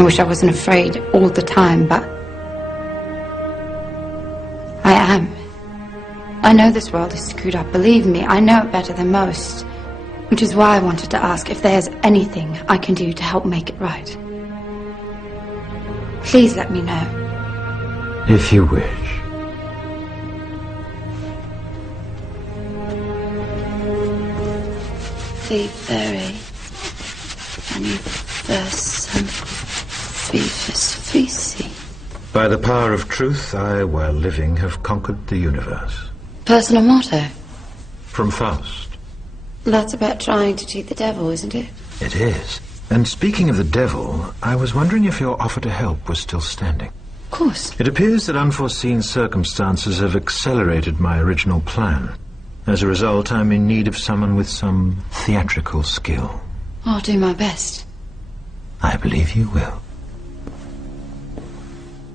I wish I wasn't afraid all the time, but I am. I know this world is screwed up, believe me, I know it better than most. Which is why I wanted to ask if there's anything I can do to help make it right. Please let me know. If you wish. Be very manifestum vivus vici. By the power of truth, I, while living, have conquered the universe. Personal motto? From Faust. That's about trying to cheat the devil, isn't it? It is. And speaking of the devil, I was wondering if your offer to help was still standing. Of course. It appears that unforeseen circumstances have accelerated my original plan. As a result, I'm in need of someone with some theatrical skill. I'll do my best. I believe you will.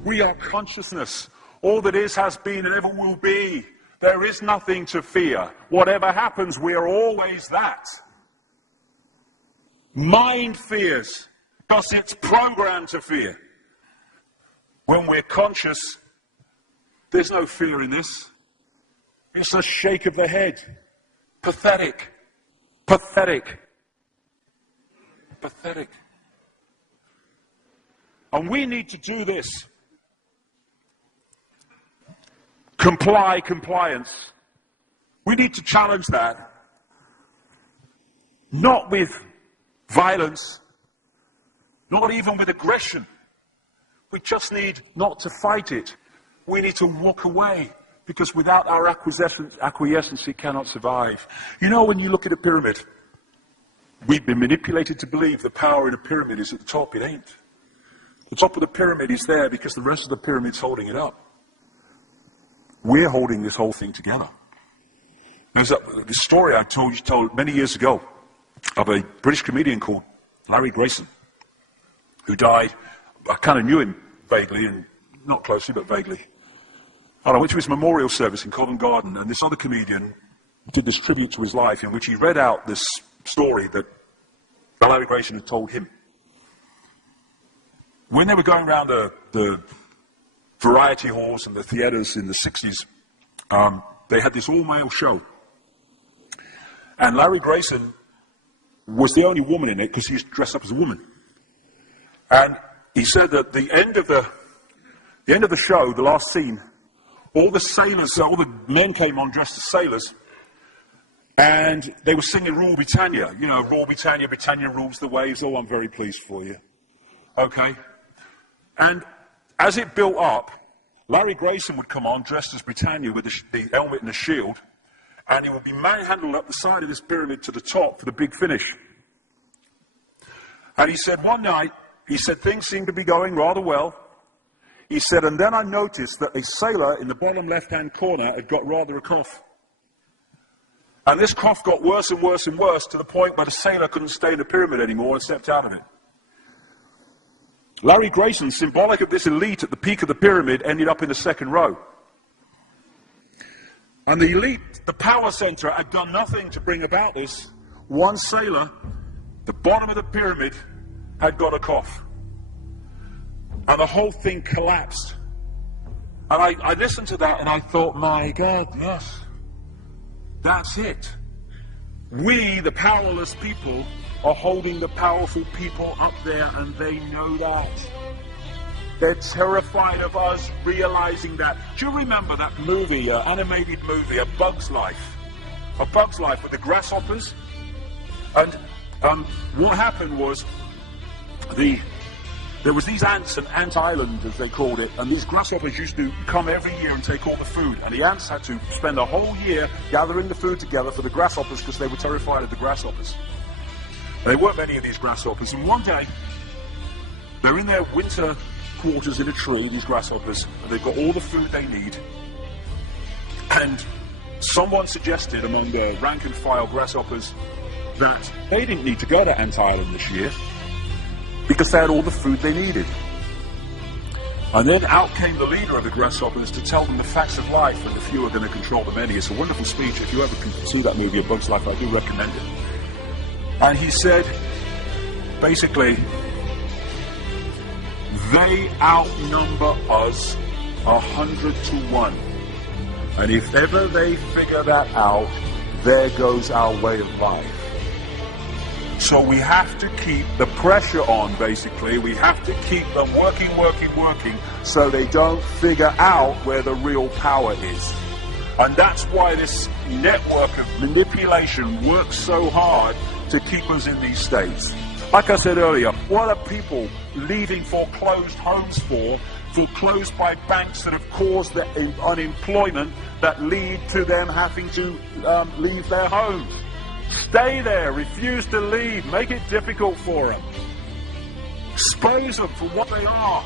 We are consciousness. All that is, has been, and ever will be. There is nothing to fear. Whatever happens, we are always that. Mind fears because it's programmed to fear. When we're conscious, there's no fear in this. It's a shake of the head. Pathetic. Pathetic. Pathetic. And we need to do this. Compliance. We need to challenge that. Not with violence, not even with aggression. We just need not to fight it. We need to walk away, because without our acquiescence, it cannot survive. You know, when you look at a pyramid, we've been manipulated to believe the power in a pyramid is at the top. It ain't. The top of the pyramid is there because the rest of the pyramid's holding it up. We're holding this whole thing together. There's this story I told many years ago of a British comedian called Larry Grayson, who died. I kind of knew him vaguely, and not closely, but vaguely. And I went to his memorial service in Covent Garden, and this other comedian did this tribute to his life in which he read out this story that Larry Grayson had told him. When they were going around the variety halls and the theatres in the 60s, they had this all-male show. And Larry Grayson was the only woman in it because he was dressed up as a woman. And he said that the end of the show, the last scene, all the sailors, all the men came on dressed as sailors, and they were singing Rule Britannia. You know, Rule Britannia, Britannia rules the waves. Oh, I'm very pleased for you. Okay? And as it built up, Larry Grayson would come on dressed as Britannia with the helmet and the shield, and he would be manhandled up the side of this pyramid to the top for the big finish. And he said one night, he said things seemed to be going rather well. He said, and then I noticed that a sailor in the bottom left-hand corner had got rather a cough. And this cough got worse and worse and worse to the point where the sailor couldn't stay in the pyramid anymore and stepped out of it. Larry Grayson, symbolic of this elite at the peak of the pyramid, ended up in the second row. And the elite, the power center, had done nothing to bring about this. One sailor, the bottom of the pyramid, had got a cough. And the whole thing collapsed. And I listened to that and I thought, my God, yes, that's it. We, the powerless people, are holding the powerful people up there, and they know that. They're terrified of us realizing that. Do you remember that movie, animated movie, A Bug's Life? A Bug's Life with the grasshoppers? And what happened was, there was these ants, an ant island as they called it, and these grasshoppers used to come every year and take all the food, and the ants had to spend a whole year gathering the food together for the grasshoppers because they were terrified of the grasshoppers. And there weren't many of these grasshoppers, and one day they're in their winter quarters in a tree, these grasshoppers, and they've got all the food they need, and someone suggested among the rank and file grasshoppers that they didn't need to go to Ant Island this year because they had all the food they needed. And then out came the leader of the grasshoppers to tell them the facts of life, and the few are going to control the many. It's a wonderful speech. If you ever can see that movie, A Bug's Life, I do recommend it. And he said, basically, They outnumber us 100 to 1. And if ever they figure that out, there goes our way of life. So we have to keep the pressure on, basically. We have to keep them working, so they don't figure out where the real power is. And that's why this network of manipulation works so hard to keep us in these states. Like I said earlier, what are people leaving foreclosed homes for? Foreclosed by banks that have caused the unemployment that lead to them having to leave their homes. Stay there, refuse to leave, make it difficult for them. Expose them for what they are.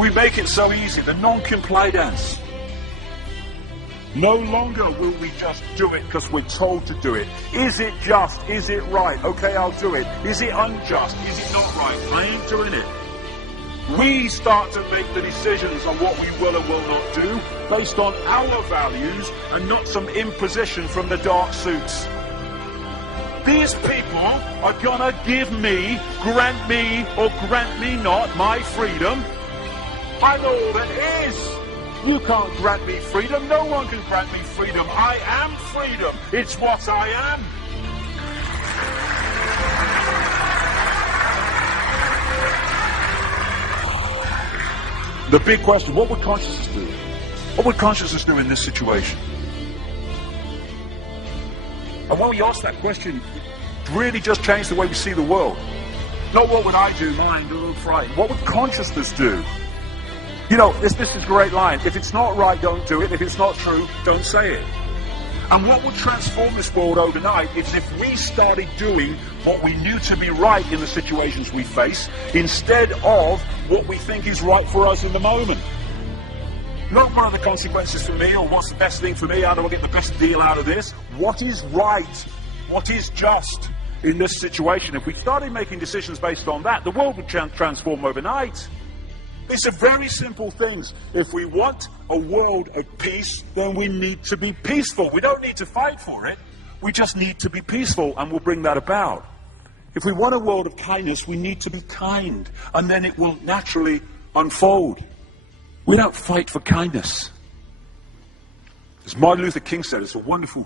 We make it so easy, the non-compliance. No longer will we just do it because we're told to do it. Is it just? Is it right? Okay, I'll do it. Is it unjust? Is it not right? I ain't doing it. We start to make the decisions on what we will and will not do based on our values and not some imposition from the dark suits. These people are gonna give me, grant me, or grant me not my freedom. I'm all that is. You can't grant me freedom. No one can grant me freedom. I am freedom. It's what I am. The big question, what would consciousness do? What would consciousness do in this situation? And when we ask that question, it really just changed the way we see the world. Not what would I do, mind, frightened. What would consciousness do? You know, this is a great line. If it's not right, don't do it. If it's not true, don't say it. And what would transform this world overnight is if we started doing what we knew to be right in the situations we face, instead of what we think is right for us in the moment. Not what are the consequences for me, or what's the best thing for me, how do I get the best deal out of this? What is right? What is just in this situation? If we started making decisions based on that, the world would transform overnight. These are very simple things. If we want a world of peace, then we need to be peaceful. We don't need to fight for it. We just need to be peaceful, and we'll bring that about. If we want a world of kindness, we need to be kind, and then it will naturally unfold. We don't fight for kindness. As Martin Luther King said, it's a wonderful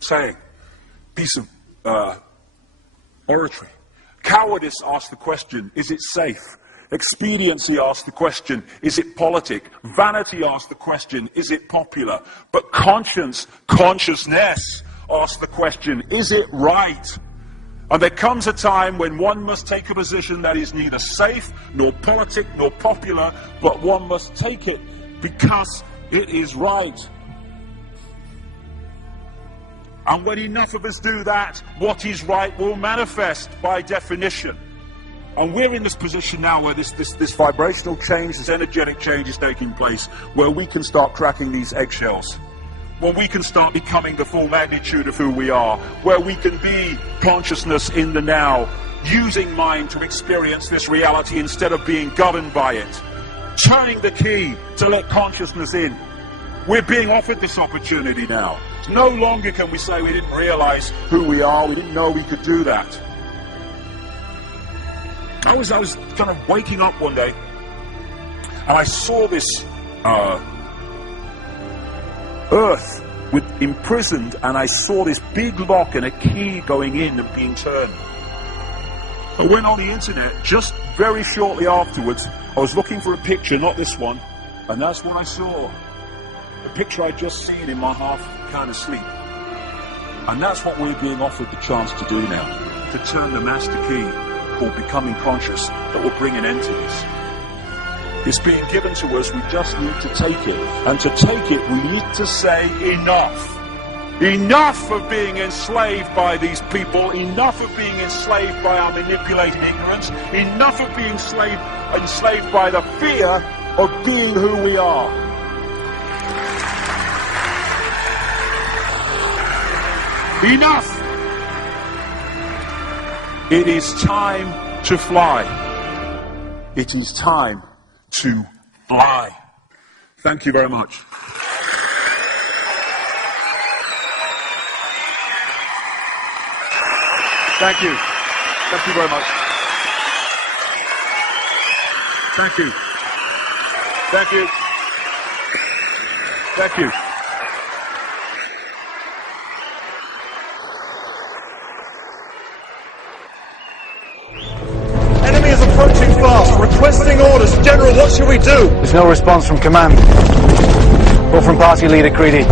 saying, piece of oratory. Cowardice asks the question, is it safe? Expediency asks the question, is it politic? Vanity asks the question, is it popular? But consciousness asks the question, is it right? And there comes a time when one must take a position that is neither safe, nor politic, nor popular, but one must take it because it is right. And when enough of us do that, what is right will manifest by definition. And we're in this position now where this vibrational change, this energetic change is taking place, where we can start cracking these eggshells, where we can start becoming the full magnitude of who we are, where we can be consciousness in the now, using mind to experience this reality instead of being governed by it, turning the key to let consciousness in. We're being offered this opportunity now. No longer can we say we didn't realize who we are, we didn't know we could do that. I was kind of waking up one day, and I saw this earth imprisoned, and I saw this big lock and a key going in and being turned. I went on the internet just very shortly afterwards. I was looking for a picture, not this one, and that's what I saw. The picture I'd just seen in my half kind of sleep. And that's what we're being offered the chance to do now, to turn the master key called becoming conscious that will bring an end to this. It's being given to us, we just need to take it. And to take it, we need to say enough. Enough of being enslaved by these people, enough of being enslaved by our manipulated ignorance, enough of being enslaved by the fear of being who we are. Enough! It is time to fly. It is time to fly. Thank you very much. Thank you. Thank you very much. Thank you. Thank you. Thank you. Enemy is approaching fast. Requesting orders. General, what should we do? There's no response from command or from party leader Creedy.